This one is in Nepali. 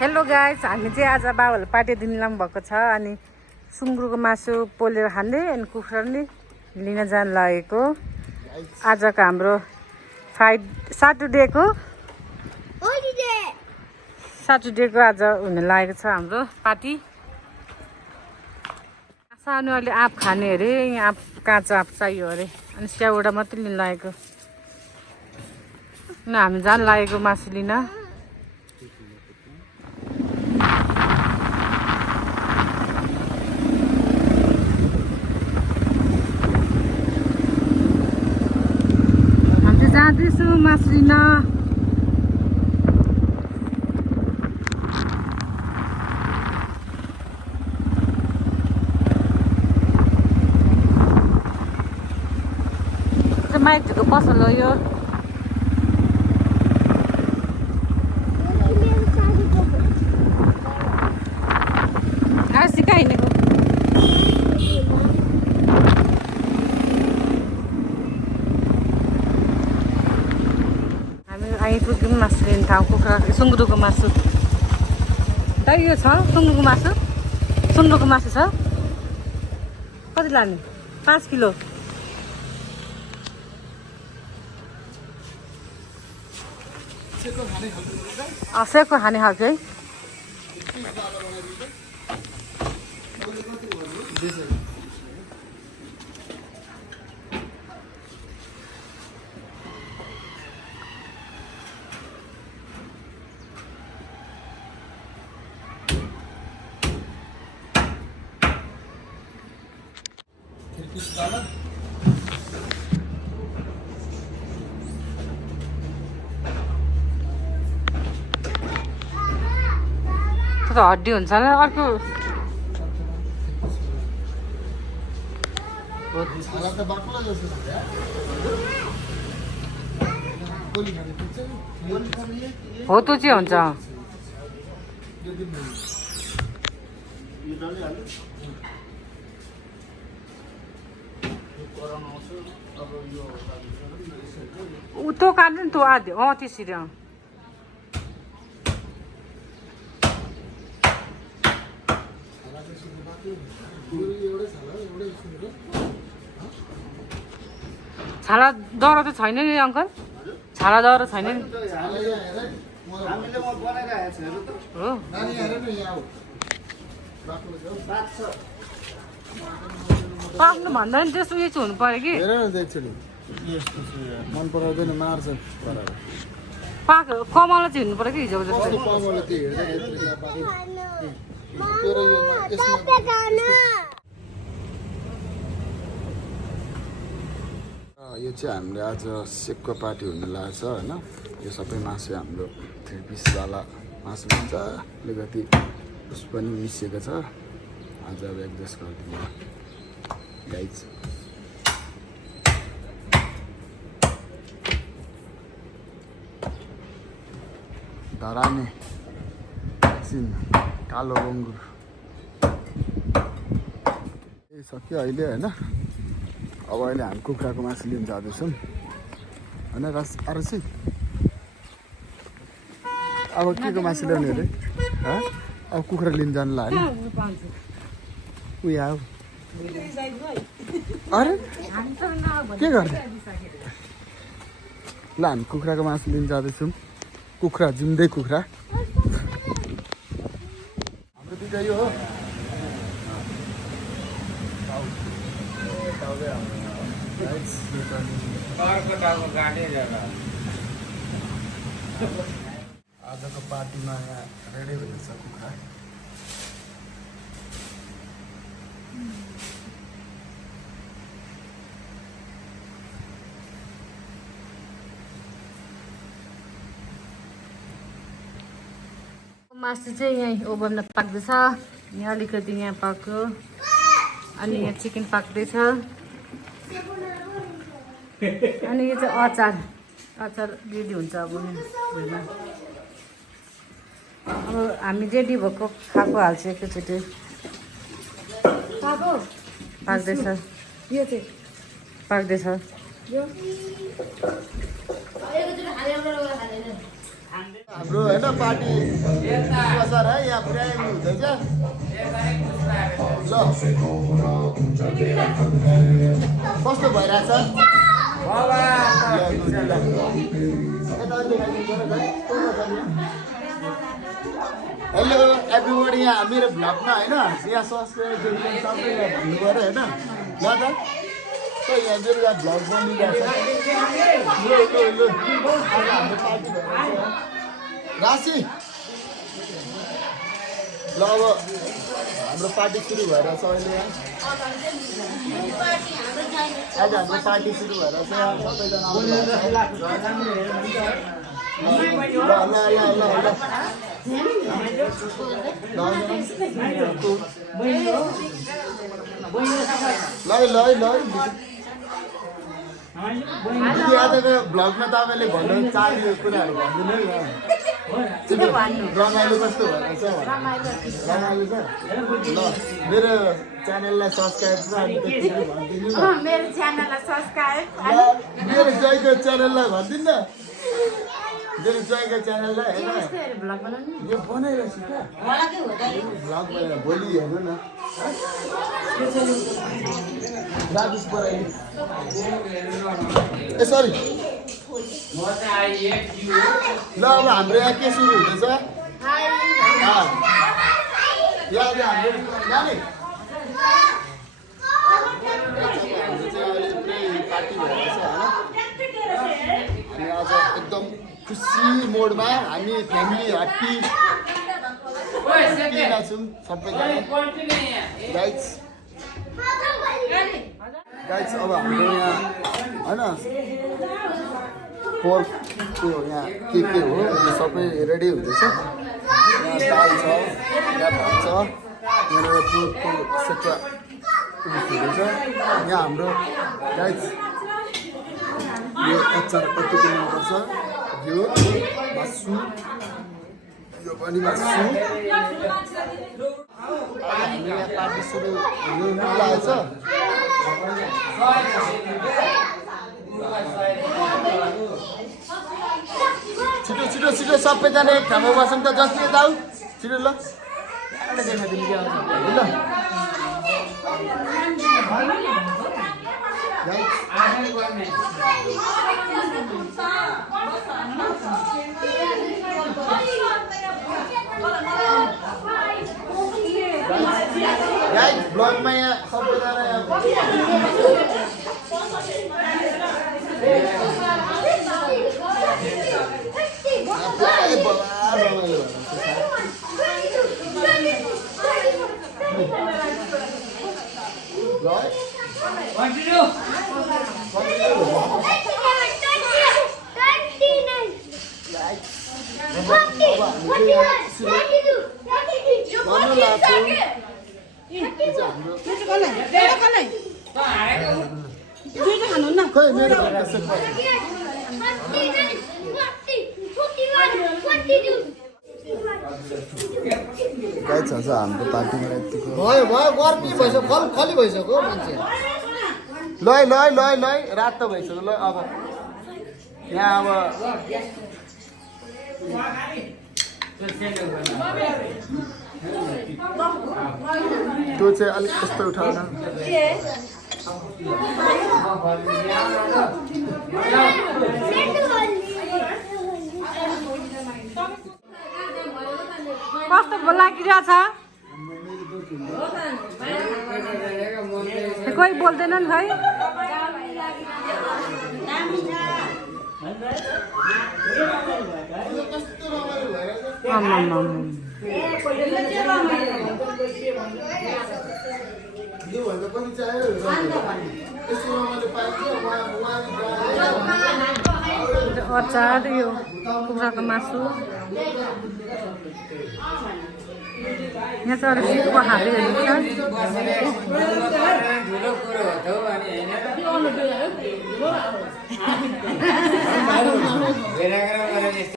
हेलो गाइस, हामी चाहिँ आज बाबाले पार्टी दिन लानु भएको छ अनि सुँगुरको मासु पोलेर खाँदै अनि कुखुरा नि लिन जान लागेको। आजको हाम्रो सटरडेको आज हुन लागेको छ हाम्रो पार्टी। सानो अहिले आँप खाने अरे, यहाँ काँचो आँप चाहियो अरे अनि स्याउडा मात्रै लिन लागेको। हामी जान लागेको मासु लिन। जाँदैछु मासु लिन। माइकको पसल हो यो। सिकाइनेको आइपुग्यौँ मासु लिने ठाउँ। कुखुरा सुँगुरको मासु त यो छ। सुँगुरको मासु छ। कति लाने? 5 किलो। सेको खाने खालको है। हड्डी हुन्छ होला अर्को। हो त्यो चाहिँ हुन्छ। त्यो काट्नु नि त्यो आधी त्यसरी। छाला दरो त छैन नि अङ्कल? छाला दरो छैन नि? हो पाक्नु भन्दा नि त्यस्तो उयो चाहिँ हुनु पर्यो कि। मन पराउँदैन, मार्छ। कमला चाहिँ हुनु पर्यो कि हिजोको जस्तो। यो चाहिँ हामीले आज सेकको पार्टी हुन लागेको छ होइन। यो सबै मासु हाम्रो 3 पिसवाला मासु हुन्छ। अलिकति उस पनि मिसिएको छ। आज अब एडजस्ट गरिदिनु गाइज। धराने एकछिन कालो बङ्गुर सक्यो अहिले होइन। अब अहिले हामी कुखुराको मासु लिन जाँदैछौँ होइन। अरू चाहिँ अब के को मासु ल्याउने अरे? अब कुखुरा लिन जानु ला होइन। उयो आऊ। अरे के गर्ने? ल हामी कुखुराको मासु लिन जाँदैछौँ। कुखुरा जिउँदै कुखुरा हाम्रो दुइटा यो हो। आजको पार्टीमा यहाँ रेडी भइरहेछ कुखुरा। मासु चाहिँ यहीँ ओभनमा पाक्दैछ। यहाँ अलिकति यहाँ पाक्यो अनि यहाँ चिकन पाक्दैछ। अनि यो चाहिँ अचार रेडी हुन्छ अब भुइँमा। अब हामी रेडी भएको खाएको हाल्छ एकैचोटि। पाक्दैछ यो चाहिँ पाक्दैछ। हाम्रो होइन पार्टी सर है यहाँ पुर्याइनु हुँदैछ ल कस्तो भइरहेछ हेलो एभ्रिबडी यहाँ मेरो भ्लगमा होइन यहाँ सब्सक्राइब सबै भन्नु पऱ्यो होइन ल त यहाँ मेरो यहाँ भ्लग बनिरहेको छ हाम्रो पार्टी भइरहेको छ राशि ल अब हाम्रो पार्टी सुरु भएर छ अहिले यहाँ आज हाम्रो पार्टी सुरु भएर छ सबैजना ल आजको भ्लगमा तपाईँले भन्नु चाहेको कुराहरू भनिदिनु है रमाइलो कस्तो भइरहेछ रमाइलो छ ल मेरो च्यानललाई सब्सक्राइब भनिदिनु मेरो च्यानललाई सब्सक्राइब मेरो जयको च्यानललाई भनिदिनु न मेरो जयको च्यानललाई होइन यो बनाइरहेछु क्या भ्लग बनाएर भोलि हेर्नु न राजेश बराइली ए सरी ल अब हाम्रो यहाँ के सुरु हुँदैछ यहाँ हाम्रो नानी पार्टी भइरहेछ होइन हामी आज एकदम खुसी मोडमा हामी फ्यामिली ह्याप्पी छौँ सबैजना गाइज अब हाम्रो यहाँ होइन पोर्क उयो यहाँ के हो यो सबै रेडी हुँदैछ यहाँ दाल छ यहाँ भात छ यहाँनिर पोर्कको सेक्का हुँदैछ यहाँ हाम्रो गाइज यो अचार कतिको मनपर्छ यो मासु यो पनि मासु हामी यहाँ पार्टी सुरु हुनु लागेको छ छिटो छिटो छिटो सबैजना एक ठाउँमा बसौँ त जसले जाऊ छिटो ल देखाइदिनु के आउँछ ल गाइस ब्लगमा यहाँ सबैजना हाम्रो पार्टीमा यतिको भयो भयो गर्मी भइसक्यो खली भइसक्यो मान्छे ल ल ल ल रात त भइसक्यो ल अब यहाँ अब त्यो चाहिँ अलिक यस्तो उठाउन कस्तो लागिरहेछ कोही बोल्दैनन् खै अचार यो कुखुराको मासु यहाँ चाहिँ अरू सिटको हालेहरू छ